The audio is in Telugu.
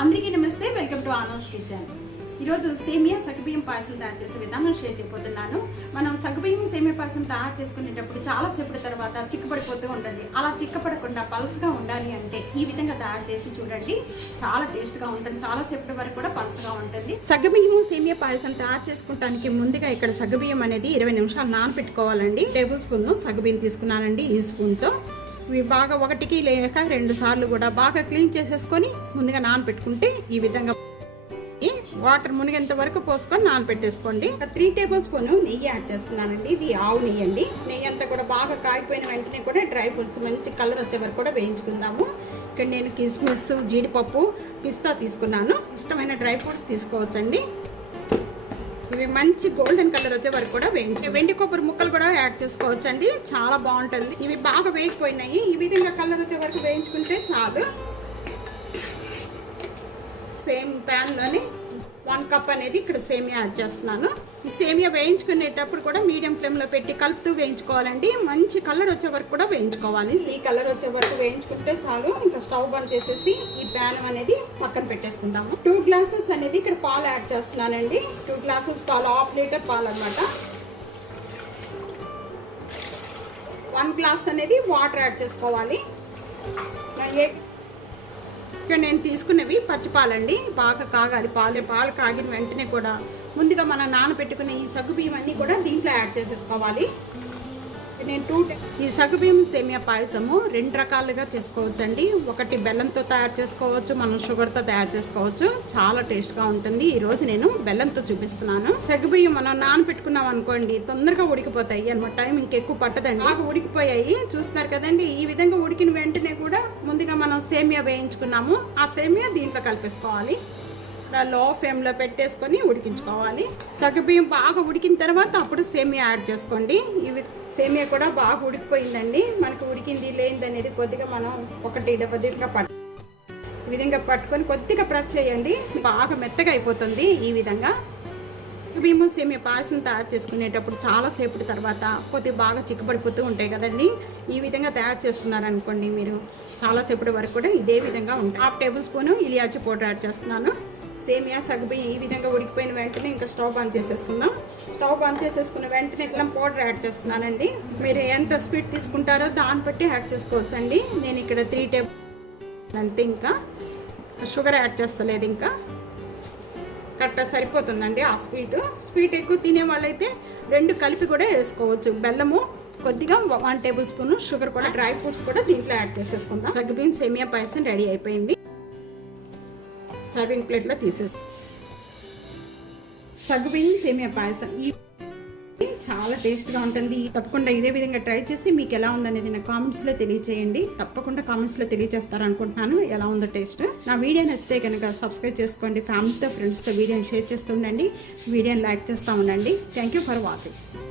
అందరికీ నమస్తే వెల్కమ్ టు ఆనోస్ కిచెన్. ఈరోజు సేమియా సగ్గుబియ్యం పాయసం తయారు చేసే విధానం షేర్ చేయబోతున్నాను. మనం సగ్గుబియ్యం సేమియా పాయసం తయారు చేసుకునేటప్పుడు చాలా సేపటి తర్వాత చిక్కపడిపోతూ ఉంటుంది. అలా చిక్కపడకుండా పలుసుగా ఉండాలి అంటే ఈ విధంగా తయారు చేసి చూడండి. చాలా టేస్ట్గా ఉంటుంది. చాలా సేపటి వరకు కూడా పలుసుగా ఉంటుంది. సగ్గుబియ్యం సేమియా పాయసం తయారు చేసుకుంటానికి ముందుగా ఇక్కడ సగ్గుబియ్యం అనేది ఇరవై నిమిషాలు నానబెట్టుకోవాలండి టేబుల్ స్పూన్ సగ్గుబియ్యం తీసుకున్నానండి. ఈ స్పూన్తో ఇవి బాగా ఒకటికి లేక రెండు సార్లు కూడా బాగా క్లీన్ చేసేసుకొని ముందుగా నానబెట్టుకుంటే ఈ విధంగా వాటర్ మునిగేంత వరకు పోసుకొని నానబెట్టేసుకోండి ఒక త్రీ టేబుల్ స్పూన్ నెయ్యి యాడ్ చేస్తున్నానండి. ఇది ఆవు నెయ్యి అండి. నెయ్యి అంతా కూడా బాగా కాగిపోయిన వెంటనే కూడా డ్రై ఫ్రూట్స్ మంచి కలర్ వచ్చే వరకు కూడా వేయించుకుందాము. ఇక్కడ నేను కిస్మిస్ జీడిపప్పు పిస్తా తీసుకున్నాను. ఇష్టమైన డ్రై ఫ్రూట్స్ తీసుకోవచ్చండి. ఇవి మంచి గోల్డెన్ కలర్ వచ్చే వరకు కూడా వేయించి వెండి కొబ్బరి యాడ్ చేసుకోవచ్చండి చాలా బాగుంటుంది. ఇవి బాగా వేగిపోయినాయి. ఈ విధంగా కలర్ వచ్చే వరకు వేయించుకుంటే చాలు. సేమ్ ప్యాన్లోని వన్ కప్ అనేది ఇక్కడ సేమియా యాడ్ చేస్తున్నాను. ఈ సేమియా వేయించుకునేటప్పుడు కూడా మీడియం ఫ్లేమ్లో పెట్టి కలుపుతూ వేయించుకోవాలండి. మంచి కలర్ వచ్చే వరకు కూడా వేయించుకోవాలి. ఈ కలర్ వచ్చే వరకు వేయించుకుంటే చాలు. ఇంకా స్టవ్ బంద్ చేసేసి ఈ ప్యాన్ అనేది పక్కన పెట్టేసుకుందాము. టూ గ్లాసెస్ అనేది ఇక్కడ పాలు యాడ్ చేస్తున్నానండి. టూ గ్లాసెస్ పాలు హాఫ్ లీటర్ పాలు అనమాట వన్ గ్లాస్ అనేది వాటర్ యాడ్ చేసుకోవాలి. ఇక్కడ నేను తీసుకున్నవి పచ్చిపాలండి. బాగా కాగాలి. పాలు పాలు కాగిన వెంటనే కూడా ముందుగా మనం నానబెట్టుకునే ఈ సగ్గు బియ్యం అన్నీ కూడా దీంట్లో యాడ్ చేసేసుకోవాలి. నేను టూ ఈ సగ్గుబియ్యం సేమియా పాయసము రెండు రకాలుగా చేసుకోవచ్చండి. ఒకటి బెల్లంతో తయారు చేసుకోవచ్చు మనం షుగర్తో తయారు చేసుకోవచ్చు. చాలా టేస్ట్గా ఉంటుంది. ఈరోజు నేను బెల్లంతో చూపిస్తున్నాను. సగ్గుబియ్యం మనం నానబెట్టుకున్నాం అనుకోండి తొందరగా ఉడికిపోతాయి అనమాట టైం ఇంకెక్కువ పట్టదండి. బాగా ఉడికిపోయాయి. చూస్తున్నారు కదండి ఈ విధంగా ఉడికిన వెంటనే కూడా ముందుగా మనం సేమియా వేయించుకున్నాము. ఆ సేమియా దీంట్లో కలిపేసుకోవాలి. ఇలా లో ఫ్లేమ్లో పెట్టేసుకొని ఉడికించుకోవాలి. సగబియ్యం బాగా ఉడికిన తర్వాత అప్పుడు సేమియా యాడ్ చేసుకోండి. ఇవి సేమియా కూడా బాగా ఉడికిపోయిందండి. మనకు ఉడికింది లేనిది అనేది కొద్దిగా మనం ఒకటి కొద్దిగా పట్టు ఈ విధంగా పట్టుకొని కొద్దిగా ప్రెస్ చేయండి. బాగా మెత్తగా అయిపోతుంది ఈ విధంగా. మేము సేమియా పాయసం తయారు చేసుకునేటప్పుడు చాలా సేపటి తర్వాత కొద్దిగా బాగా చిక్కుపడిపోతూ ఉంటాయి కదండి. ఈ విధంగా తయారు చేసుకున్నారనుకోండి మీరు చాలాసేపటి వరకు కూడా ఇదే విధంగా ఉంటాయి. Half tablespoon elaichi powder add చేస్తున్నాను. సేమియా సగ్గుబియ్యం ఈ విధంగా ఉడికిపోయిన వెంటనే ఇంకా స్టవ్ ఆన్ చేసేసుకుందాం. స్టవ్ ఆన్ చేసేసుకున్న వెంటనే ఇట్లా పౌడర్ యాడ్ చేస్తున్నానండి. మీరు ఎంత స్వీట్ తీసుకుంటారో దాన్ని బట్టి యాడ్ చేసుకోవచ్చండి. నేను ఇక్కడ త్రీ టేబుల్ అంతే ఇంకా. షుగర్ యాడ్ చేస్తలేదు ఇంకా. కరెక్ట్గా సరిపోతుందండి ఆ స్వీట్ స్వీట్ ఎక్కువ తినే వాళ్ళైతే రెండు కలిపి కూడా వేసుకోవచ్చు. బెల్లము కొద్దిగా వన్ టేబుల్ స్పూన్ షుగర్ కూడా డ్రై ఫ్రూట్స్ కూడా దీంట్లో యాడ్ చేసేసుకుందాం. సగ్గుబియ్యం సేమియా పాయసం రెడీ అయిపోయింది. సర్వింగ్ ప్లేట్లో తీసేసి. సగ్గుబియ్యం సేమియా పాయసం. ఈ చాలా టేస్ట్గా ఉంటుంది. తప్పకుండా ఇదే విధంగా ట్రై చేసి మీకు ఎలా ఉందనేది నా కామెంట్స్లో తెలియచేయండి. తప్పకుండా కామెంట్స్లో తెలియజేస్తారు అనుకుంటున్నాను ఎలా ఉందో టేస్ట్. నా వీడియో నచ్చితే కనుక సబ్స్క్రైబ్ చేసుకోండి. ఫ్యామిలీతో ఫ్రెండ్స్తో వీడియోని షేర్ చేస్తుండండి వీడియోని లైక్ చేస్తూ ఉండండి. Thank you for watching